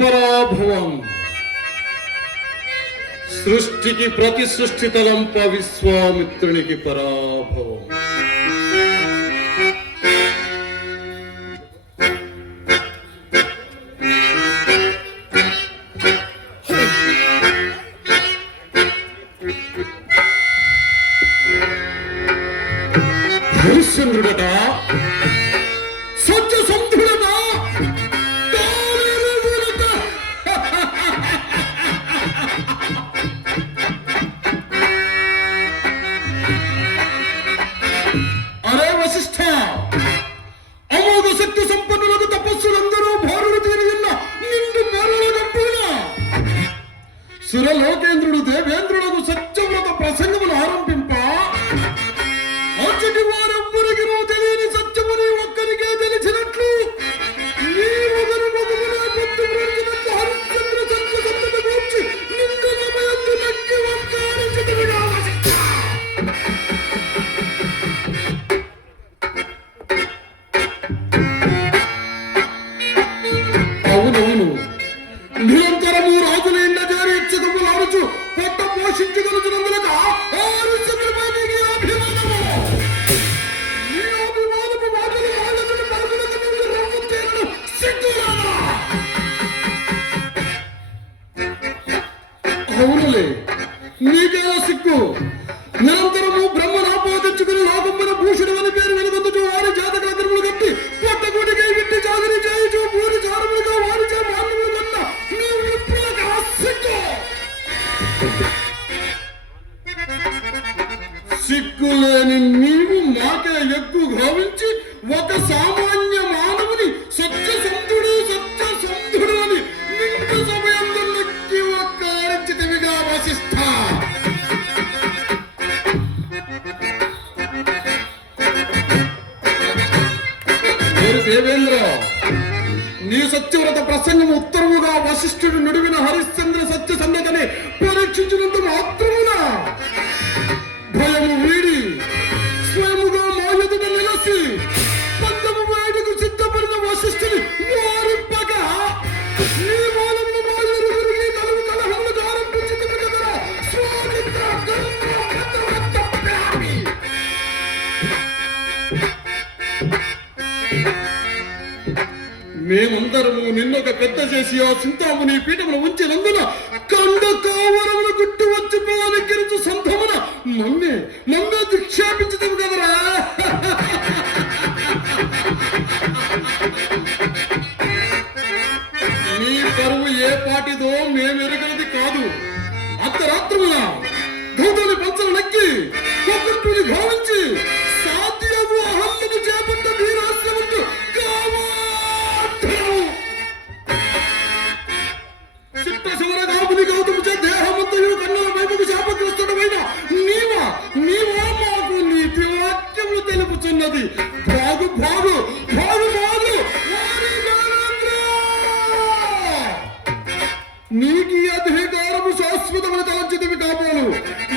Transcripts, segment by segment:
పరాభవం, సృష్టికి ప్రతి సృష్టి తలంప విశ్వామిత్రునికి పరాభవం. హరిశ్చంద్రుడట సత్యసంధుడట అరే వశిష్ఠ, అమోఘ శక్తి సంపన్నులకు తపస్సులందరూ భారుడు తీరిన నిండు పేరుల సురలోకేంద్రుడు దేవేంద్రులకు సత్యవ్రత ప్రసంగములు ఆరంభింప అచ్చటి వారెవ్వరికి నువ్వు తెలియని సత్యము నీ ఒక్కరికే తెలిసినట్లు నీ ఒకరు మొదలుగా పొత్తు ప్రవచించినట్లు హరిశ్చంద్ర సత్యసంధత గూర్చి నిండు సమయంలో నక్కి వంకారించితివిగా వశిష్ఠ. అవునవును, నిరంతరము రాజుల ఇండ చేరి ఇచ్చదములు అరుచు పొట్ట పోషించగలుగుతున్నందులక హరిశ్చంద్రుడిపై నీకు అభిమానము. నీ అభిమానపు మాటలు వాళ్ళని పలుకులకు నీవు రవ్వం చేయడం సిగ్గురాదా? అవునులే, నీకేలా సిగ్గు? నిరంతరము బ్రహ్మను ఆపోదించుకుని లోకమ్మన భూషణం అని పేరు వెలుగొందుచు వారి జాతక అగ్రములు కట్టి పొట్టగూటికై విట్టి జాగరి చేయుచు భూరి చారములుగా వారి చే మాన్యములు కన్న నీ విప్రులకు సిగ్గు. సిగ్గులేని నీవు మాకే ఎక్కువ భావించి ఒక సామాన్య మానవుని సత్యసంధుడు సత్యసంధుడు అని నిండు సమయంలో నొక్కి ఒక్కారించితివిగా వశిష్ఠ. దేవేంద్ర, నీ సత్యవ్రత ప్రసంగం ఉత్తరముగా వశిష్ఠుడు నుడివిన హరిశ్చంద్ర సత్యసంధతని పరీక్షించినంత మాత్రమున భయము వీడి స్వయముగా మాయదుట నిలసి పందము వేడుకు సిద్ధపడిన వశిష్ఠుని వారింపక నీ మూలమున మాయరుగురికి నలుగు కలహములు ఆరంభించింది కదా స్వామిత్ర గర్భ. మేమందరము నిన్నొక పెద్ద చేసి ఆ సింతాముని పీఠమును ఉంచినందున కండ కావరమును గుట్టు వచ్చి పోవెక్కిరించు సంధమున నన్నే దిక్షేపించదు కదరా. నీ పరువు ఏ పాటిదో మేమెరగనిది కాదు. అర్ధరాత్రమున గౌతమి పంచలు నక్కి కొక్కుని భావించి సాధ్యము అహల్యము చేపట్ట వీరాశ్రమంటూ చిత్తశివరగాముని గౌతమి చే దేహమంతయు కన్నుల వైపుకు శాపగ్రస్తుడమైన నీవా మాకు నీతి వాక్యము తెలుపుచున్నది. భాగు భాగు భాగు భాగు నీకు ఈ అధికారము శాశ్వతమని తలంచితివి కాబోలు.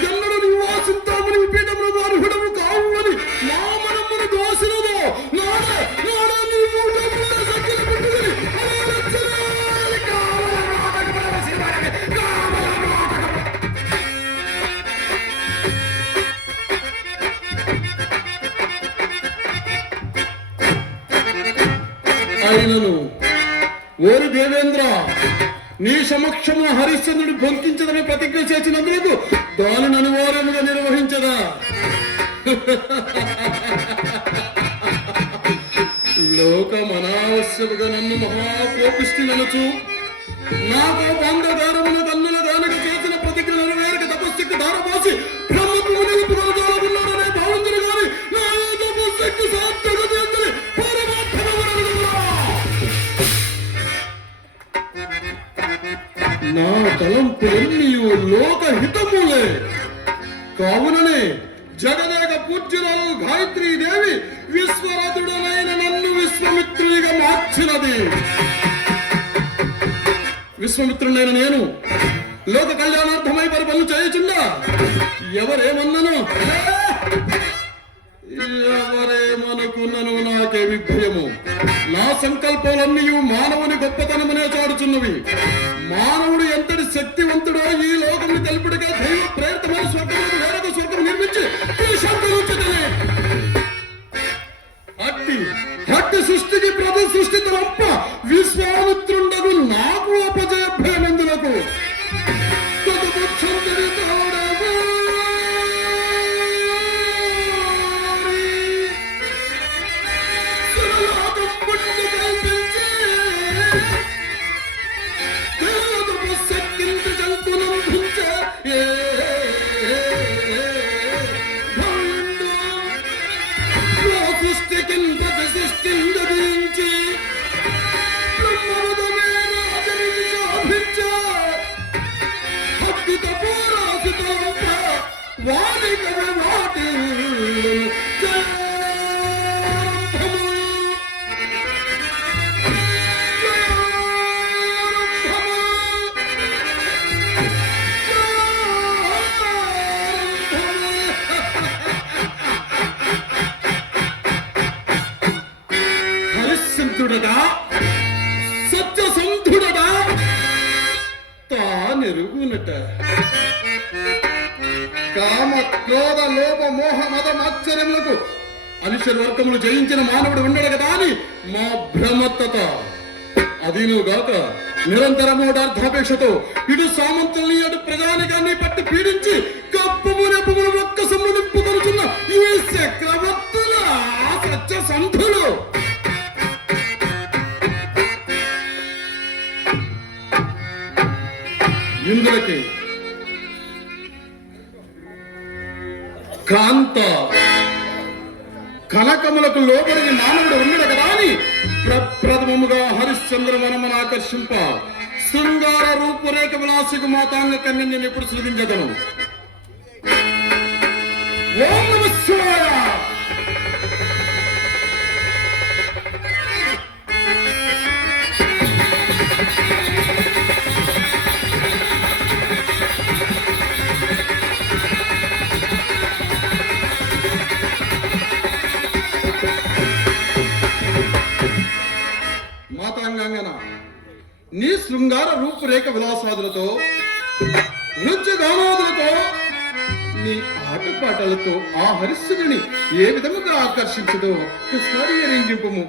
ఎన్నడూ నీవు ఆ సింతాముని పీఠమును అర్హుడము కావు అని నా మనమును దోసినదో నాడే నీ మూఢముల సఖ్యల పెట్టుకుని అయినను ఓరి దేవేంద్ర, నీ సమక్షమున హరిశ్చంద్రుడు బొంకించదని ప్రతిజ్ఞ చేసినందుకు దానిని అనివార్యముగా నిర్వహించదా? లోకమనావశ్యముగా నన్ను మహాకోపిష్టిననుచు నాకు బంధదారమున కన్నుల దానిక చేసిన ప్రతిజ్ఞ నెరవేరక తపశక్తి ధారపోసి బ్రహ్మకు నిలుపుకోవాలన్నాడనే భావించను గాని నా తపశక్తి సాధ్యత నా తలంపులన్నీ లోకహితములే. కావుననే జగదేక పూజ్యురాలు గాయత్రీదేవి విశ్వరథుడనైన నన్ను విశ్వమిత్రునిగా మార్చినది. విశ్వమిత్రుడైన నేను లోక కళ్యాణార్థమై పనులు చేయుచుండా ఎవరేమన్నను ఎవరేమనుకున్నను నాకేమి భయము. నా సంకల్పాలన్నీ మానవుని గొప్పతనమనే చాడుచున్నవి. మానవుడు ఎంతటి శక్తివంతుడో ఈ లోకముని తెలుపుడుగా దైవ ప్రేరితమైన స్వర్గములకు వేరొక స్వర్గం నిర్మించి ఈ సంకల్పించటమే. అట్టి సృష్టికి ప్రతి సృష్టి తరంప విశ్వామిత్రుండగు నాకు అపజయభ్యమందులకు హరిశ్చంద్రుడగా సత్యసంధుడగా తానెరుగునట. కామ క్రోధ లోభ మోహ మద మాత్సర్యములకు అనుషర వర్గములు జయించిన మానవుడు ఉండడు కదా అని మా భ్రమత్తత. అదినుగాక నిరంతరమోడార్థాపేక్షతో ఇటు సామంతుల్ని అటు ప్రజానికాన్ని పట్టి పీడించి కప్పము రెప్పములు ఒక్క సొమ్ము నింపుకొనుచున్న ఈ చక్రవర్తుల సత్య సంధులు ఇందులకి కాంత కనకములకు లోబడిని మానవుడు ఉండడు కదా అని ప్రప్రథమముగా హరిశ్చంద్ర మనమును ఆకర్షింప శృంగార రూపురేఖ విలాసికు మాతాంగ కన్య నేను ఎప్పుడు సృజించదను. ఓం నమః శివాయ. నీ శృంగార రూపురేఖ విలాసాదులతో నృత్యగానాదులతో నీ ఆటపాటలతో ఆ హరిశ్చంద్రుని ఏ విధముగా ఆకర్షించదో ఒక్కసారి ఎరింగింపుము.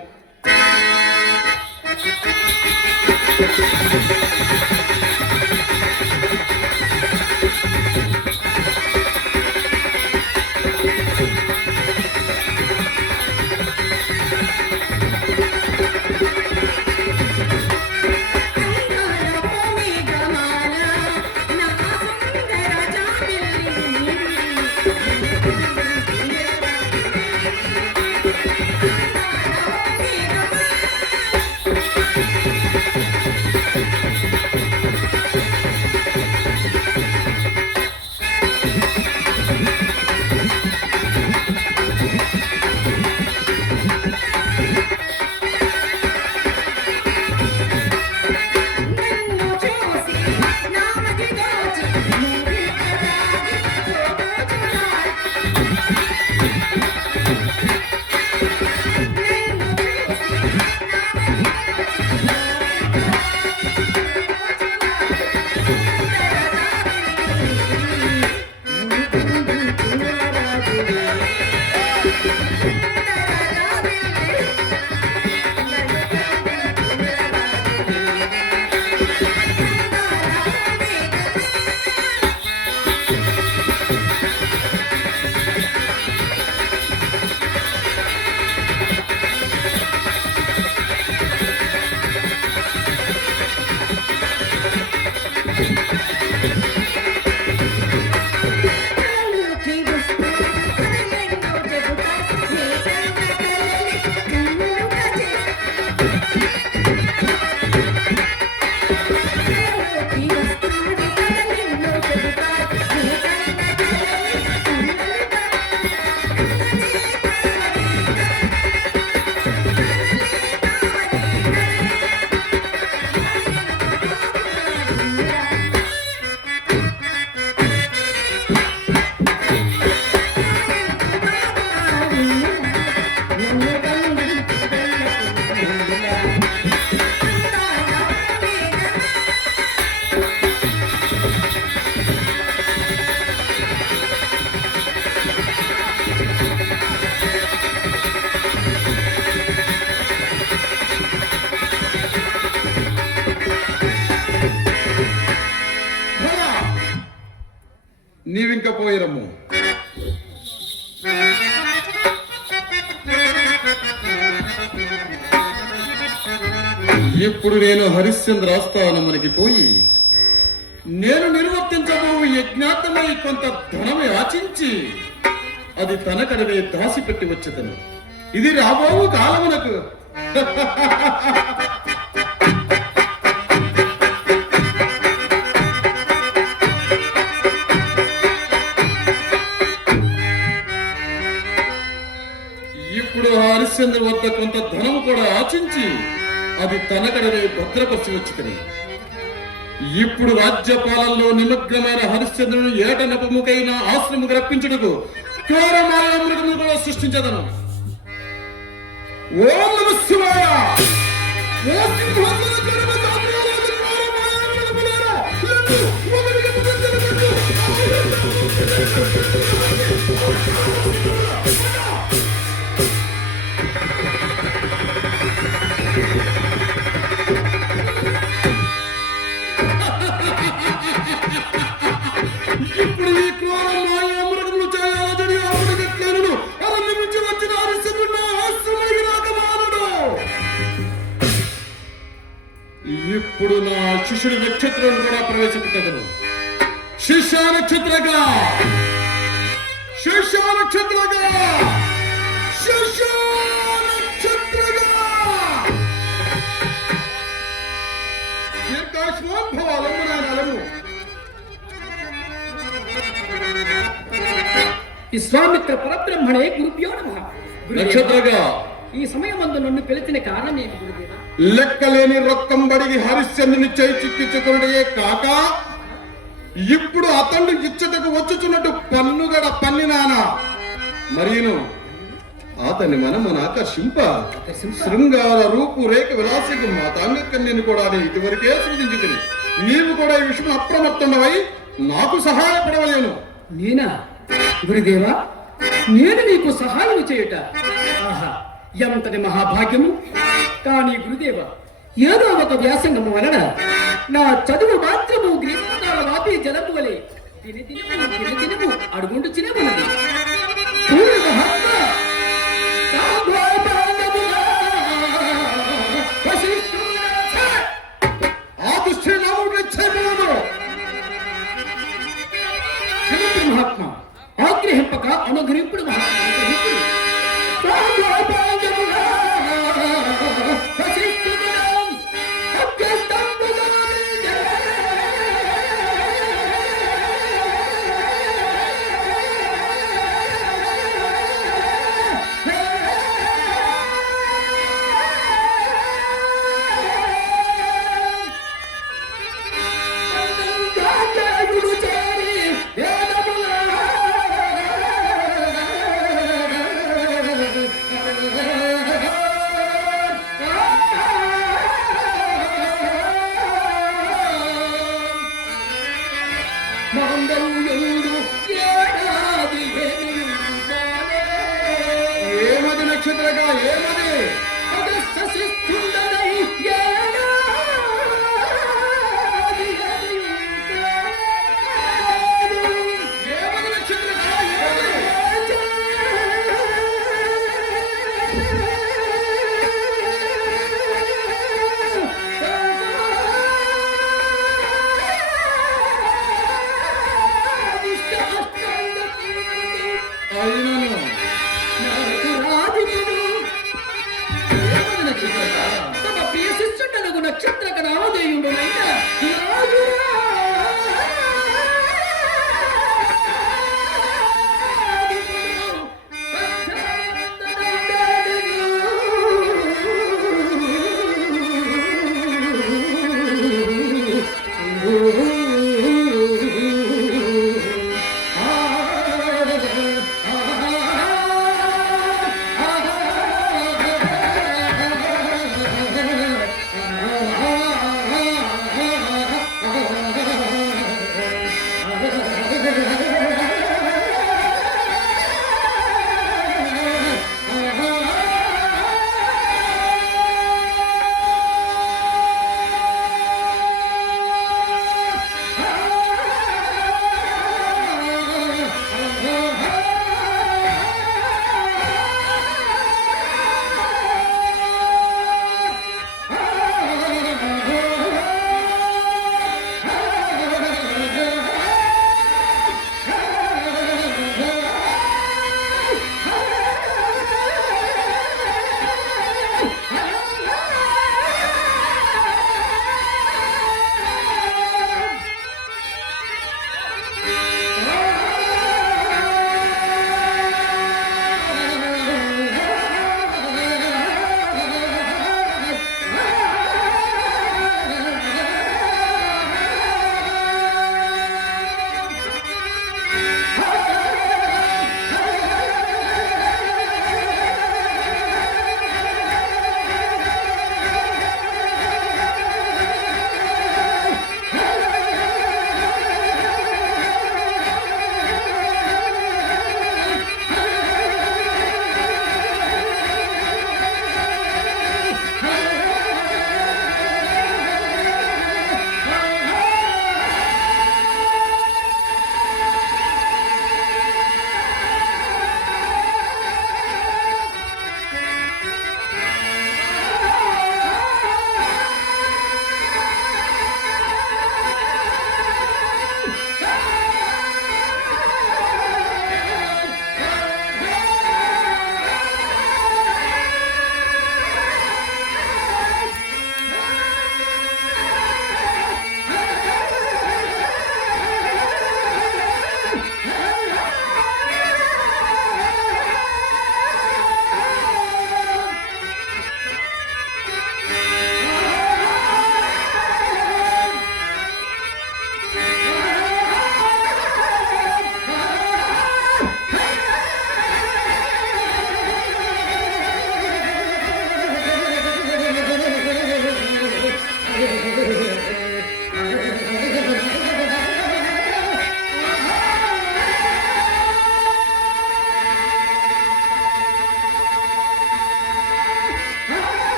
నీవింక పోయిరమ్ము. ఇప్పుడు నేను హరిశ్చంద్ర ఆస్థానమునికి పోయి నేను నిర్వర్తించబో యజ్ఞాతమై కొంత ధనము యాచించి అది తనకడవే దాసిపెట్టి వచ్చేతను. ఇది రాబోవు కాలమునకు ఇప్పుడు హరిశ్చంద్ర వద్ద కొంత ధనము కూడా ఆచించి అది తనకడవే భద్రపరిచి వచ్చితని. ఇప్పుడు రాజ్యపాలనలో నిమగ్నమైన హరిశ్చంద్రుని ఏట నపముకైన ఆశ్రమకు రప్పించుటకు ఘోరమాయ మృగము కూడా సృష్టించదను. ఓం నమః శివాయ. ఇప్పుడు ఈ క్రూర మాయా మృగములు చేయాలని అమృగట్లను అరణ్యం నుంచి వచ్చిన హరిశ్చంద్రుని ఆశ్రమానికి రాకమానుడు. ఇప్పుడు నా శిష్యుడి నక్షత్రం కూడా ప్రవేశపెట్టదను. శిష్య నక్షత్రగా, శిష్య నక్షత్రగా, శిష్య నక్షత్రగా దీర్ఘాశ్వాభవాలము. విశ్వామిత్ర పరబ్రహ్మణే గురుభ్యో నమః. నక్షత్రగా ఈ సమయమందు నన్ను పిలిచిన కారణం ఏమి గురుదేవా? లెక్కలేని రొక్కం బడిగి హరిశ్చంద్రుని చేయి చిక్కించుకున్నడే కాక ఇప్పుడు అతన్ని ఇచ్చటకు వచ్చుచున్నట్టు పన్నుగడ పన్నినాన మరియును అతన్ని మనమును ఆకర్షింప శృంగార రూపు రేఖ విలాసికి మా తాంగకన్యను కూడా ఇదివరకే సృజించుతుంది. నీవు కూడా ఈ విషయం అప్రమత్తుండవై నాకు సహాయపడవలేను. నేనా గురుదేవా? నేను నీకు సహాయం చేయుట ఆహా ఎంతటి మహాభాగ్యము. కానీ గురుదేవ, ఏదో ఒక వ్యాసంగము వలన నా చదువు మాత్రము గ్రీష్మకాల వాపి జలము వలె దినదినము అడుగుండుచునే ఉన్నది. మహాత్మా ఆగ్రహింపక అనుగ్రహింపుడు మహాత్మా అనుగ్రహింపుడు. ఏమది నక్షత్రగా ఏమది?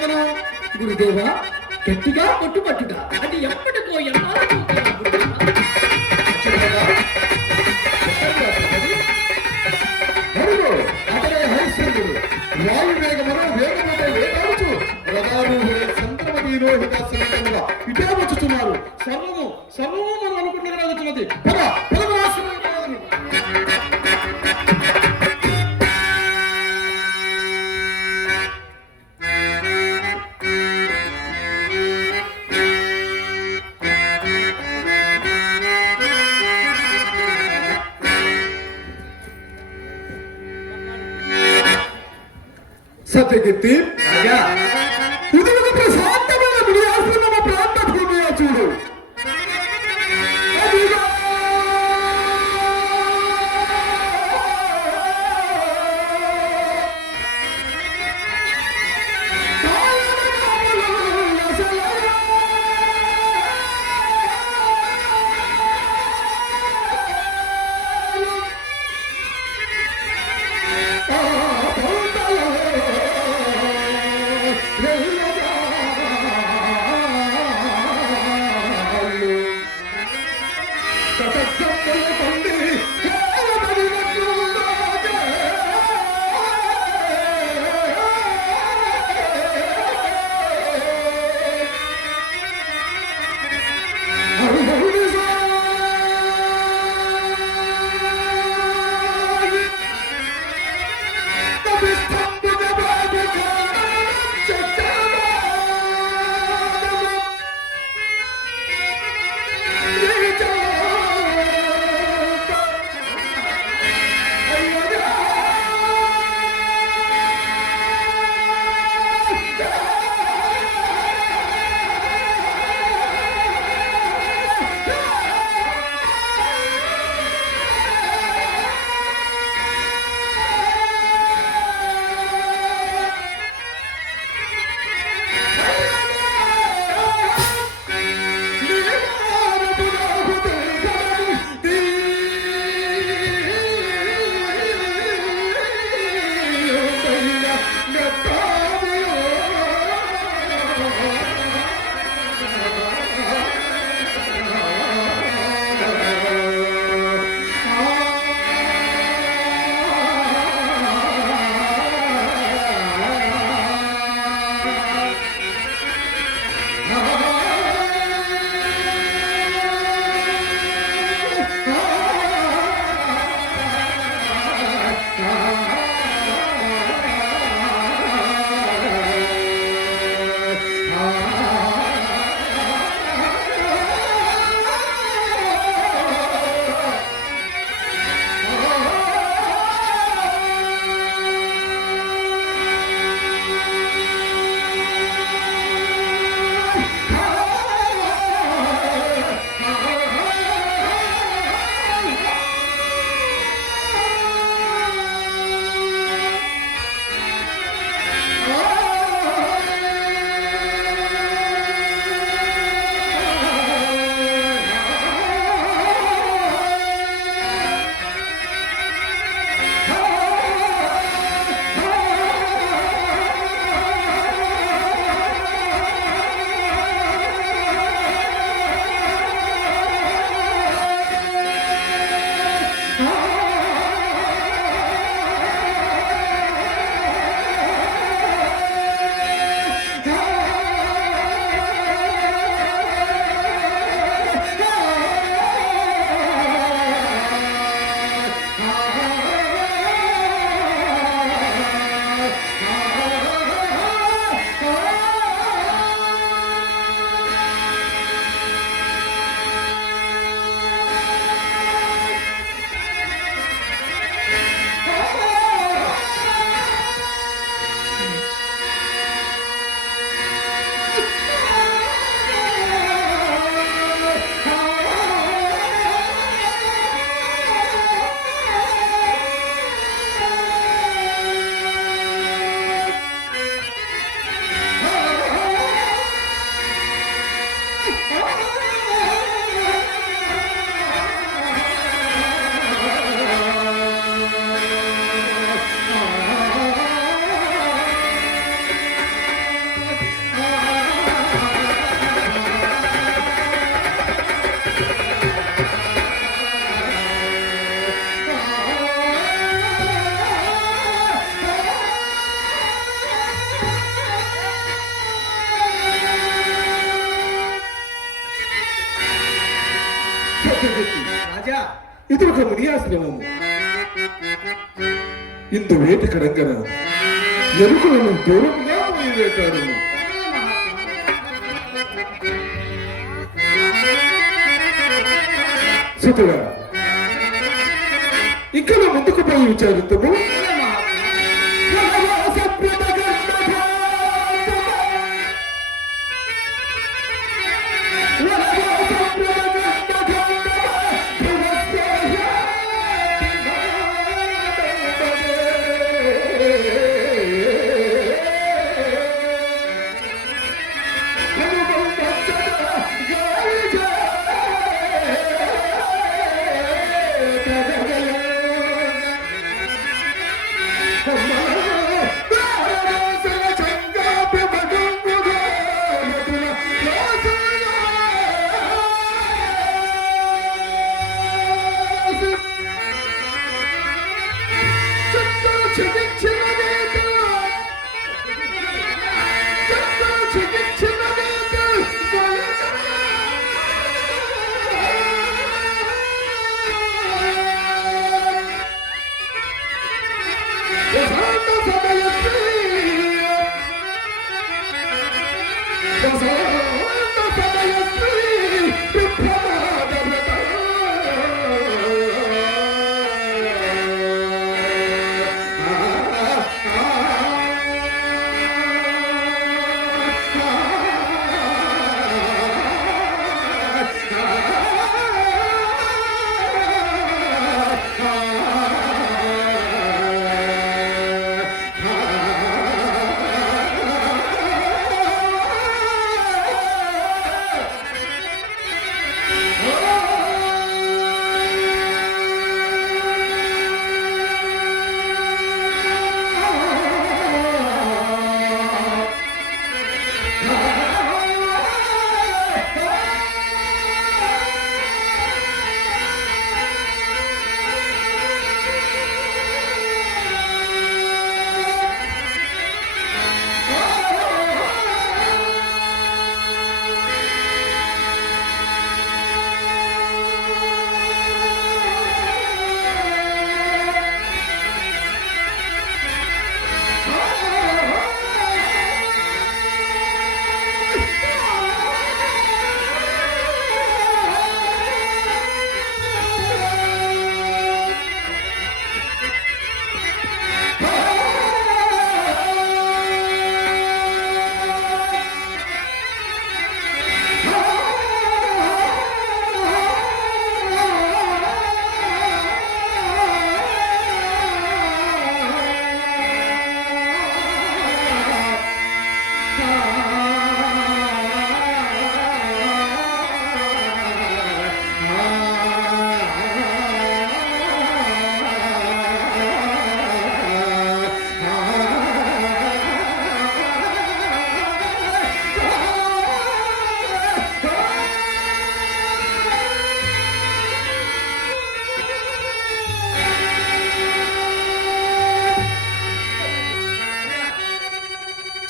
కథను గురుదేవా గట్టిగా పట్టుబట్టుట అది ఎప్పటికో ఎన్నాళ్ళకో కదా గురుదేవా. అడుగు అతడే హరిశ్చంద్రుడు వాయువేగమున వేగమున వేగాడుచు రథారూఢుడై చంద్రమతి రోహిత సమేతంగా ఇటే వచ్చుచున్నారు. సర్వము మనం అనుకుంటున్నది జరుగుతున్నది. పద పదము ఆశ్రమం. సత్యకీర్తి రాజా ఇది ఒక ప్రశాంతమైన ముని ఆశ్రమ ప్రాంత భూమి చూడు. అదిగో! ఇది ఒక మునియాశ్రమము. ఇందు వేటి కడంగన ఎరుకలను దూరంగా పోయివేటాడు. సుతుడా, ఇక్కడ ముందుకు పోయి విచారిద్దాము.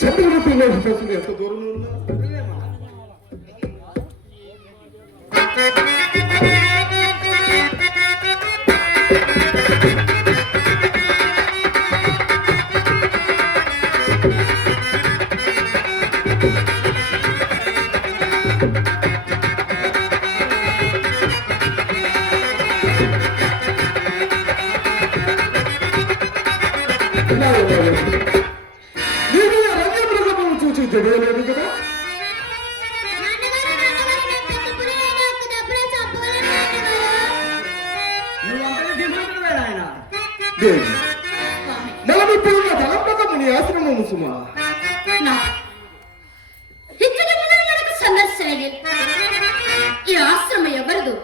చంద్రగుప్తులు ఎంత దూరంలో ఉన్నా తెలియలేదు కదా. నలమిప్పుడు నా తలంపకముని ఆశ్రమము సుమా. ఈ ఆశ్రమం ఎవరిదు?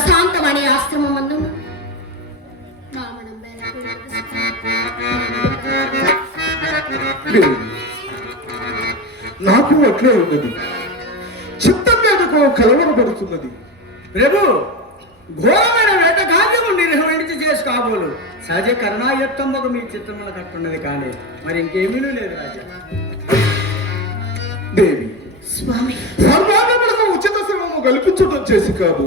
ప్రశాంతమైన ఆశ్రమం మందు దేవి, నాకు అట్లే ఉన్నది. చిత్తం మీదకు కలవరపడుతున్నది. ప్రభు, ఘోరమైన వేట కార్యము నిర్వహించి చేసి కాబోలు సహజ కరుణాయుక్తమ్మకు మీ చిత్రముల కట్టున్నది కానీ మరి ఇంకేమీ లేదు రాజా. దేవి, స్వామి, సర్వాంగములకు ఉచిత శ్రమము కల్పించడం చేసి కాబో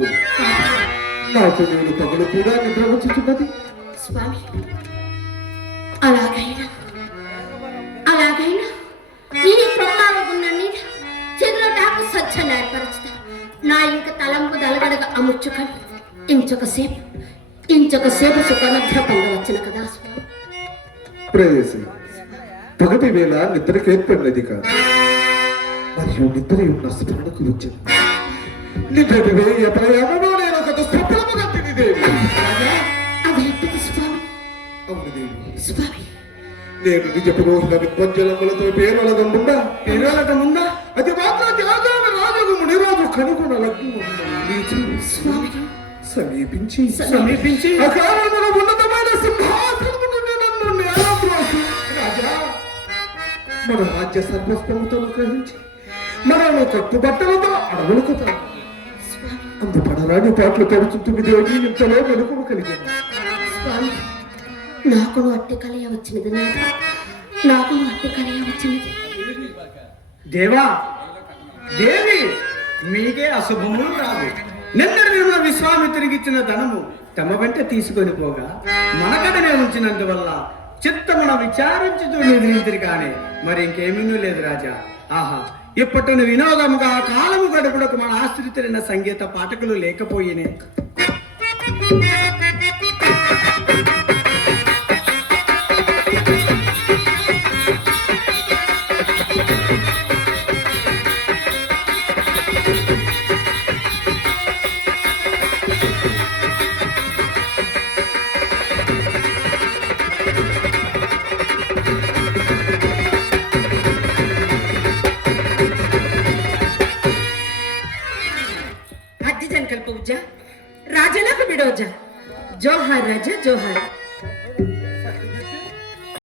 నాకు నేను పగలు కూడా నిద్ర వచ్చుతున్నది. స్వామి, అలాగైనా ఈ ప్రమాదమున్న నీడ చెదురటాకు స్వచ్ఛంగా ఏర్పరచుతా. నా ఇంక తలంపు దలగడగా అముచ్చుకొని ఇంచొకసేపు సుఖనిద్ర పొందవచ్చును కదా స్వామి. ప్రేయసి, పగటి వేళ నిద్రకేర్పడినది కాదు, మరియు నిద్ర ఉన్న స్మరణకు వచ్చింది. నిద్ర వేయ ప్రయాణంలో నేను ఒక దుస్వప్నము కట్టింది దేవి. అది ఎట్టిది స్వామి? అవును దేవి, స్వామి, నేను నిజ పురోహిత విద్వజ్జలములతో పేరొలగముండా అది మాత్రం త్యాగాల రాజు మునిరాజు కనుగొన లగ్నము స్వామి సమీపించి అకారణమున ఉన్నతమైన సింహాసనము నుండి నన్ను నేలద్రోసి రాజా, మన రాజ్య సర్వస్వముతో గ్రహించి మనల్ని కట్టుబట్టలతో అడవులకు అందుపడరాని పాటలు పడుతుంటుంది దేవి. ఇంతలో వెనుకము కలిగింది. స్వామి, నాకు అట్టి కలయ వచ్చినది. నాకు అట్టి కలయ వచ్చినది. దేవా, దేవి, మీకే అశుభములు రావు. నిన్న నిర్మల విశ్వామిత్రునికి ఇచ్చిన ధనము తమ వెంట తీసుకొని పోగా మనకడనే ఉంచినందువల్ల చిత్తమున విచారించుతూ నిద్రించరు కానీ మరి ఇంకేమీ లేదు రాజా. ఆహా, ఇప్పటిని వినోదముగా కాలము గడుపుడకు మన ఆశ్రితులైన సంగీత పాఠకులు లేకపోయినే. రాజలకు బిడోజా జోహార్ రాజా జోహార్.